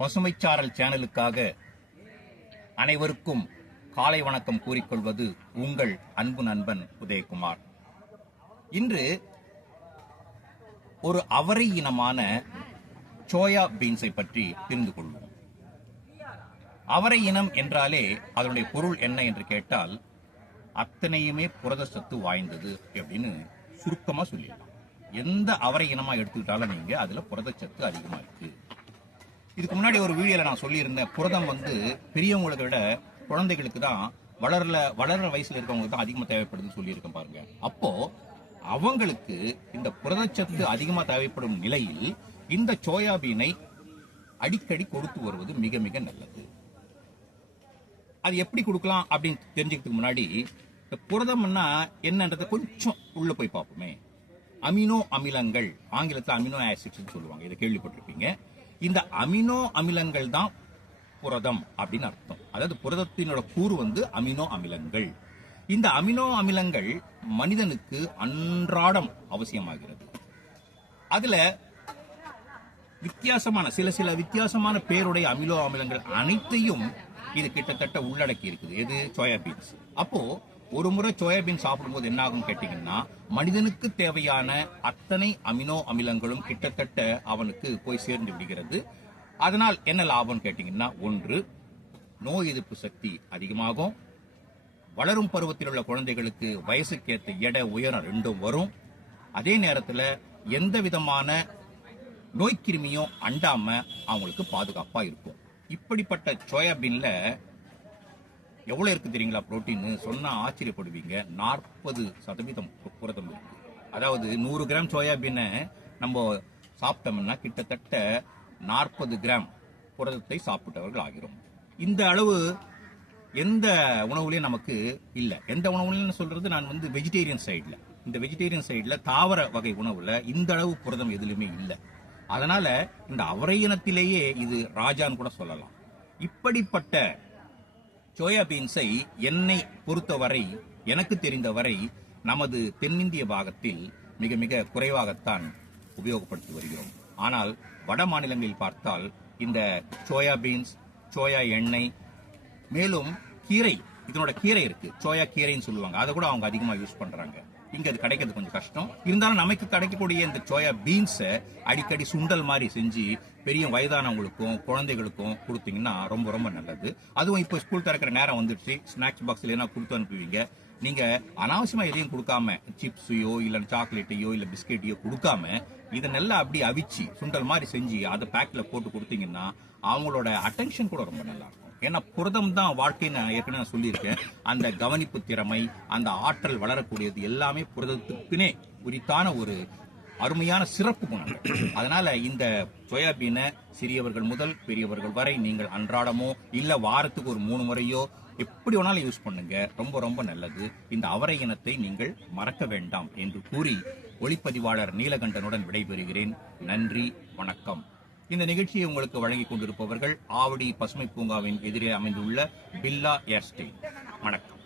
பசுமைச்சாரல் சேனலுக்காக அனைவருக்கும் காலை வணக்கம் கூறிக்கொள்வது உங்கள் அன்பு நண்பன் உதயகுமார். இன்று ஒரு அவரை இனமான சோயா பீன்ஸை பற்றி தெரிந்து கொள்வோம். அவரை இனம் என்றாலே அதனுடைய பொருள் என்ன என்று கேட்டால், அத்தனையுமே புரத சத்து வாய்ந்தது அப்படின்னு சுருக்கமா சொல்லிடலாம். எந்த அவரை இனமா எடுத்துக்கிட்டாலும் நீங்க அதுல புரதச்சத்து அதிகமா இருக்கு. இதுக்கு முன்னாடி ஒரு வீடியோல நான் சொல்லியிருந்தேன், புரதம் பெரியவங்களை விட குழந்தைகளுக்கு தான் வளர்ற வயசுல இருக்கவங்களுக்கு தான் அதிகமா தேவைப்படுதுன்னு சொல்லியிருக்கேன் பாருங்க. அப்போ அவங்களுக்கு இந்த புரதச்சத்து அதிகமா தேவைப்படும் நிலையில் இந்த சோயாபீனை அடிக்கடி கொடுத்து வருவது மிக மிக நல்லது. அது எப்படி கொடுக்கலாம் அப்படின்னு தெரிஞ்சுக்கிறதுக்கு முன்னாடி இந்த புரதம்னா என்னன்றதை கொஞ்சம் உள்ள போய் பார்ப்போமே. அமினோ அமிலங்கள், ஆங்கிலத்தில் அமினோ ஆசிட்ஸ் சொல்லுவாங்க, இதை கேள்விப்பட்டிருப்பீங்க. இந்த அமினோ அமிலங்கள் தான் புரதம் அப்படின்னு அர்த்தம். அதாவது புரதத்தினோட கூறு அமினோ அமிலங்கள். இந்த அமினோ அமிலங்கள் மனிதனுக்கு அன்றாடம் அவசியமாகிறது. அதுல சில வித்தியாசமான பேருடைய அமினோ அமிலங்கள் அனைத்தையும் இது கிட்டத்தட்ட உள்ளடக்கி இருக்குது. எது? சோயாபீன்ஸ். அப்போ ஒரு முறை சோயாபீன் சாப்பிடும்போது என்ன ஆகும் கேட்டீங்கன்னா, மனிதனுக்கு தேவையான அத்தனை அமினோ அமிலங்களும் கிட்டத்தட்ட அவனுக்கு போய் சேர்ந்து விடுகிறது. அதனால் என்ன லாபம் கேட்டீங்கன்னா, ஒன்று, நோய் எதிர்ப்பு சக்தி அதிகமாகும். வளரும் பருவத்தில் உள்ள குழந்தைகளுக்கு வயசுக்கேற்ற எடை உயரம் ரெண்டும் வரும். அதே நேரத்தில் எந்த விதமான நோய்க்கிருமியும் அண்டாம அவங்களுக்கு பாதுகாப்பா இருக்கும். இப்படிப்பட்ட சோயாபீன்ல எவ்வளவு இருக்கு தெரியுங்களா? புரோட்டீன் சொன்னா ஆச்சரியப்படுவீங்க. 40% புரதம் இருக்கு. அதாவது 100 கிராம் சோயாபீனை நம்ம சாப்பிட்டோம்னா கிட்டத்தட்ட 40 கிராம் புரதத்தை சாப்பிட்டவர்கள் ஆகிறோம். இந்த அளவு எந்த உணவுலையும் நமக்கு இல்ல. எந்த உணவுலையும் சொல்றது, நான் வெஜிடேரியன் சைட்ல, இந்த வெஜிடேரியன் சைட்ல தாவர வகை உணவுல இந்த அளவு புரதம் எதுலையுமே இல்லை. அதனால இந்த அவரை இனத்திலேயே இது ராஜான்னு கூட சொல்லலாம். இப்படிப்பட்ட சோயாபீன்ஸை என்னை பொறுத்தவரை, எனக்கு தெரிந்தவரை நமது தென்னிந்திய பாகத்தில் மிக மிக குறைவாகத்தான் உபயோகப்படுத்தி வருகிறோம். ஆனால் வட மாநிலங்களில் பார்த்தால் இந்த சோயாபீன்ஸ், சோயா எண்ணெய், மேலும் கீரை, இதனோட கீரை இருக்கு, சோயா கீரைன்னு சொல்லுவாங்க, அதை கூட அவங்க அதிகமா யூஸ் பண்றாங்க. இங்க அது கிடைக்கிறது கொஞ்சம் கஷ்டம். இருந்தாலும் நமக்கு கிடைக்கக்கூடிய இந்த சோயா பீன்ஸை அடிக்கடி சுண்டல் மாதிரி செஞ்சு பெரிய வயதானவங்களுக்கும் குழந்தைகளுக்கும் கொடுத்தீங்கன்னா ரொம்ப ரொம்ப நல்லது. அதுவும் இப்போ ஸ்கூல் திறக்கிற நேரம் வந்துடுச்சு. ஸ்நாக்ஸ் பாக்ஸ்ல என்ன கொடுத்து அனுப்புவீங்க. நீங்க அனாவசியமா எதையும் கொடுக்காம, சிப்ஸையோ இல்ல சாக்லேட்டையோ இல்ல பிஸ்கெட்டையோ கொடுக்காம இதை நல்லா அப்படி அவிச்சு சுண்டல் மாதிரி செஞ்சு அதை பேக்ல போட்டு கொடுத்தீங்கன்னா அவங்களோட அட்டென்ஷன் கூட ரொம்ப நல்லா இருக்கும். ஏன்னா புரதம் தான் வாழ்க்கைன்னு நான் ஏற்கனவே சொல்லியிருக்கேன். அந்த கவனிப்பு திறமை, அந்த ஆற்றல் வளரக்கூடியது எல்லாமே புரதத்துக்குனே உரித்தான ஒரு அருமையான சிறப்பு குணங்கள். அதனால இந்த சோயாபீனை சிறியவர்கள் முதல் பெரியவர்கள் வரை நீங்கள் அன்றாடமோ இல்ல வாரத்துக்கு ஒரு 3 முறையோ எப்படி வேணாலும் யூஸ் பண்ணுங்க. ரொம்ப ரொம்ப நல்லது. இந்த அவரை இனத்தை நீங்கள் மறக்க வேண்டாம் என்று கூறி ஒளிப்பதிவாளர் நீலகண்டனுடன் விடைபெறுகிறேன். நன்றி, வணக்கம். இந்த நிகழ்ச்சியை உங்களுக்கு வழங்கிக் கொண்டிருப்பவர்கள் ஆவடி பசுமை பூங்காவின் எதிரே அமைந்துள்ள பில்லா ஏர்ஸ்டேட். வணக்கம்.